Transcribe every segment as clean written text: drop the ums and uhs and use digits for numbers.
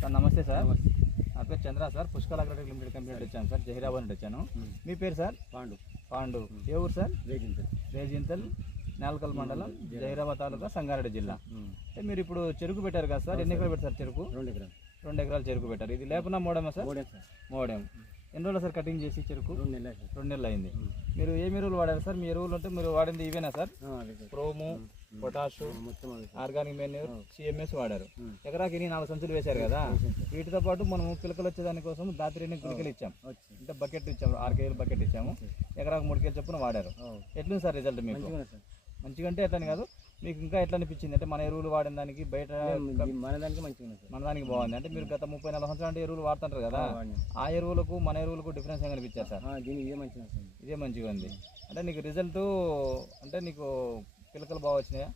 Sir నమస్తే sir. నా పేరు Chandra sir. Pushkal Agritech Limited company వచ్చాను సార్. జహీరాబాద్ నుండి వచ్చాను. మీ పేరు సార్? పాండు. ఏ ఊరు సార్? రేజింతల్, నేలకల్ మండలం, జహీరాబాద్ తాలూకా, సంగారెడ్డి జిల్లా. అంటే మీరు ఇప్పుడు చెరుకు పెట్టారు కదా సార్, ఎన్ని ఎకరాలు పెట్టారు చెరుకు? 2 ఎకరాలు చెరుకు పెట్టారు. ఇది లేకుండా మోడమా సార్? మోడెం. ఎన్ని రోజులు సార్ కటింగ్ చేసి చెరుకు? 2 నెలలు అయింది. మీరు ఏం ఎరువులు వాడారు సార్? మీ ఎరువులు అంటే మీరు వాడింది ఇవేనా sir? PROM, potash, organic manure, CMS వాడారు. ఎకరాకి 4 సంచులు వేశారు కదా. వీటితో పాటు మనం పిలకలు వచ్చేదానికోసం దాత్రిని పిలకలు ఇచ్చాం. అంటే బకెట్ ఇచ్చాము, 6 కేజీలు బకెట్ ఇచ్చాము. ఎకరాకు 3 కేజీలు చొప్పున వాడారు. ఎట్లుంది సార్ రిజల్ట్ మీకు? మంచిగా అంటే ఎట్లని కాదు, మీకు ఇంకా ఎట్లా అనిపించింది? అంటే మన ఎరువులు వాడిన దానికి బయట మన దానికి బాగుంది. అంటే మీరు గత 30-40 సంవత్సరాలు అంటే ఎరువులు వాడుతుంటారు కదా, ఆ ఎరువులకు మన ఎరువులకు డిఫరెన్స్ ఏం కనిపించారు సార్? ఇదే మంచిగా ఉంది. అంటే నీకు రిజల్ట్ అంటే నీకు పిలకలు బాగా వచ్చినాయా?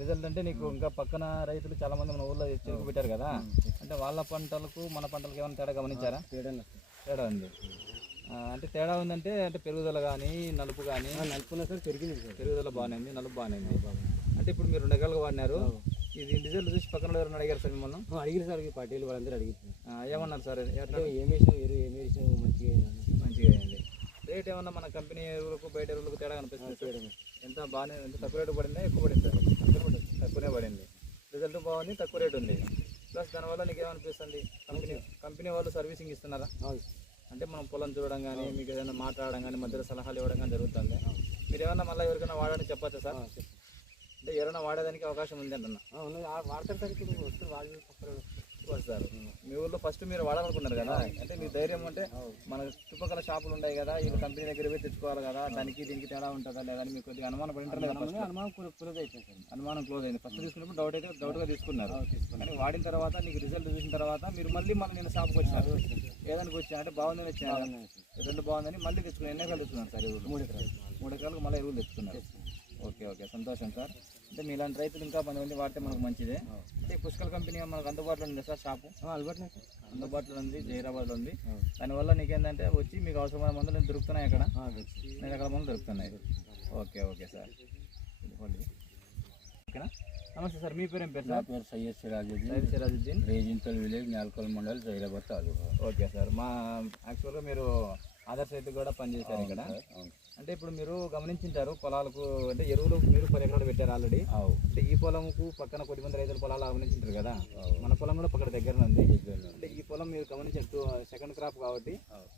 రిజల్ట్ అంటే నీకు ఇంకా పక్కన రైతులు చాలా మంది మన ఊళ్ళో చెరుకు పెట్టారు కదా, అంటే వాళ్ళ పంటలకు మన పంటలకు ఏమైనా తేడా గమనించారా? తేడా ఉంది. అంటే తేడా ఉందంటే అంటే పెరుగుదల కానీ నలుపు కానీ? నలుపున సార్ పెరుగుదల బాగానే ఉంది, నలుపు బాగానే ఉంది. అంటే ఇప్పుడు మీరు 2 ఎకరాలుగా వాడినారు. ఇది రిజల్ట్ చూసి పక్కన ఎవరైనా అడిగారు సార్ మిమ్మల్ని? అడిగారు సార్. పార్టీలు వాళ్ళందరూ అడిగారు. ఏమన్నారు సార్? ఏమేసాం మంచిగా అయింది. రేట్ ఏమన్నా మన కంపెనీ ఎరువులకు బయట ఎరువులకు తేడా కనిపిస్తుంది? ఎంత బాగానే, ఎంత తక్కువ రేటు పడిందా ఎక్కువ పడింది సార్? తక్కువనే పడింది. రిజల్ట్ బాగుంది, తక్కువ రేటు ఉంది. ప్లస్ దానివల్ల నీకు ఏమనిపిస్తుంది? కంపెనీ వాళ్ళు సర్వీసింగ్ ఇస్తున్నారా? అంటే మనం పొలం చూడడం కానీ, మీకు ఏదైనా మాట్లాడడం కానీ, మధ్యలో సలహాలు ఇవ్వడం కానీ జరుగుతుంది. మీరు ఏమన్నా మళ్ళీ ఎవరికైనా వాడడానికి చెప్పచ్చా సార్? అంటే ఎవరైనా వాడేదానికి అవకాశం ఉంది అంటున్నా? వాడతారు సార్. ఇప్పుడు వస్తారు. మీ ఊళ్ళో ఫస్ట్ మీరు వాడాలనుకున్నారు కదా, అంటే మీ ధైర్యం అంటే మన చుట్టుపక్కల షాపులు ఉన్నాయి కదా, ఈ కంపెనీ దగ్గర పోయి తెచ్చుకోవాలి కదా, దానికి దీనికి తేడా ఉంటుందా లేదా అని మీకు కొద్దిగా అనుమానం పడింటారు. అనుమానం క్లోజ్ అయిపోయింది. అనుమానం క్లోజ్ అయింది. ఫస్ట్ తీసుకున్నప్పుడు డౌట్గా తీసుకున్నారు. కానీ వాడిన తర్వాత నీకు రిజల్ట్ చూసిన తర్వాత మీరు మళ్ళీ నేను షాప్కి వచ్చారు. ఏదానికి వచ్చాను అంటే బాగుందని వచ్చాను, రిజల్ట్ బాగుందని మళ్ళీ తెచ్చుకున్నాను. ఎన్ని ఎకరాలు తెచ్చుకున్నారు సార్ ఎరువులు? 3 ఎకరాలకు మళ్ళీ ఎరువులు తెచ్చుకున్నారు. ఓకే, సంతోషం సార్. అంటే మీలాంటి రైతులు ఇంకా 10 మంది వాడితే మనకు మంచిదే. అంటే పుష్కల్ కంపెనీ మనకు అందుబాటులో ఉంది సార్ షాపు? అందుబాటులో ఉంది, జహీరాబాద్లో ఉంది. దానివల్ల నీకేంటంటే వచ్చి మీకు అవసరమైన మందులు దొరుకుతున్నాయి అక్కడ, 2 ఎకరాల మందులు దొరుకుతున్నాయి. Okay sir. ఓకేనా? నమస్తే సార్. మీ పేరు ఏం పేరు సార్? పేరు Syed Sirajuddin, Rejinthal village, Nyalkal mandal, Zaheerabad taluka. Okay sir. మా యాక్చువల్గా మీరు ఆదర్శ రైతు కూడా పనిచేశారు ఇక్కడ. అంటే ఇప్పుడు మీరు గమనించారు పొలాలకు, అంటే ఎరువులు మీరు 10 ఎకరాలు పెట్టారు ఆల్రెడీ. అంటే ఈ పొలంకు పక్కన కొద్దిమంది రైతుల పొలాలు గమనించారు కదా, మన పొలం కూడా పక్కన దగ్గర ఉంది. అంటే ఈ పొలం మీరు గమనించారు, సెకండ్ క్రాప్ కాబట్టి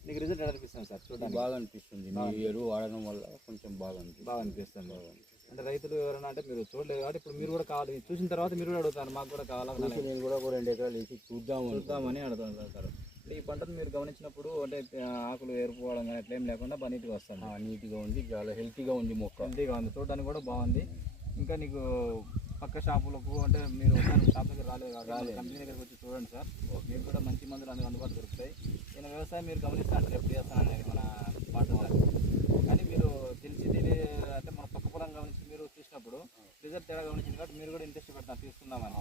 మీకు రిజల్ట్ ఎలా అనిపిస్తుంది సార్? చూడండి బాగా అనిపిస్తుంది. మీ ఎరువు వాడడం వల్ల కొంచెం బాగా అనిపిస్తుంది. అంటే రైతులు ఎవరైనా అంటే మీరు చూడలేదు కాబట్టి ఇప్పుడు మీరు కూడా కావాలి, చూసిన తర్వాత మీరు కూడా అడుగుతారు మాకు కూడా కావాలని. నేను కూడా 2 ఎకరాలు వేసి చూద్దామని అడుగుతారు. అంటే ఈ పంటను మీరు గమనించినప్పుడు అంటే ఆకులు ఏరుకోవడం కానీ అట్లా ఏం లేకుండా బాగా నీట్గా వస్తుంది. నీట్గా ఉంది, చాలా హెల్తీగా ఉంది, మొక్క హెల్తీగా ఉంది, చూడడానికి కూడా బాగుంది. ఇంకా నీకు పక్క షాపులకు అంటే మీరు షాప్ దగ్గర రాలేదు కంపెనీ దగ్గరికి వచ్చి చూడండి సార్. మీకు కూడా మంచి మందులు అందుబాటులో దొరుకుతాయి. నేను వ్యవసాయం మీరు గమనిస్తాను ఎప్పుడు చేస్తాను అనేది మన పాట సార్. కానీ మీరు తెలిసి అంటే మన పక్క పొలం గమనించి మీరు చూసినప్పుడు రిజల్ట్ తేడా గమనించింది కాబట్టి మీరు కూడా ఇంట్రెస్ట్ పెడతాను తీసుకుందామని.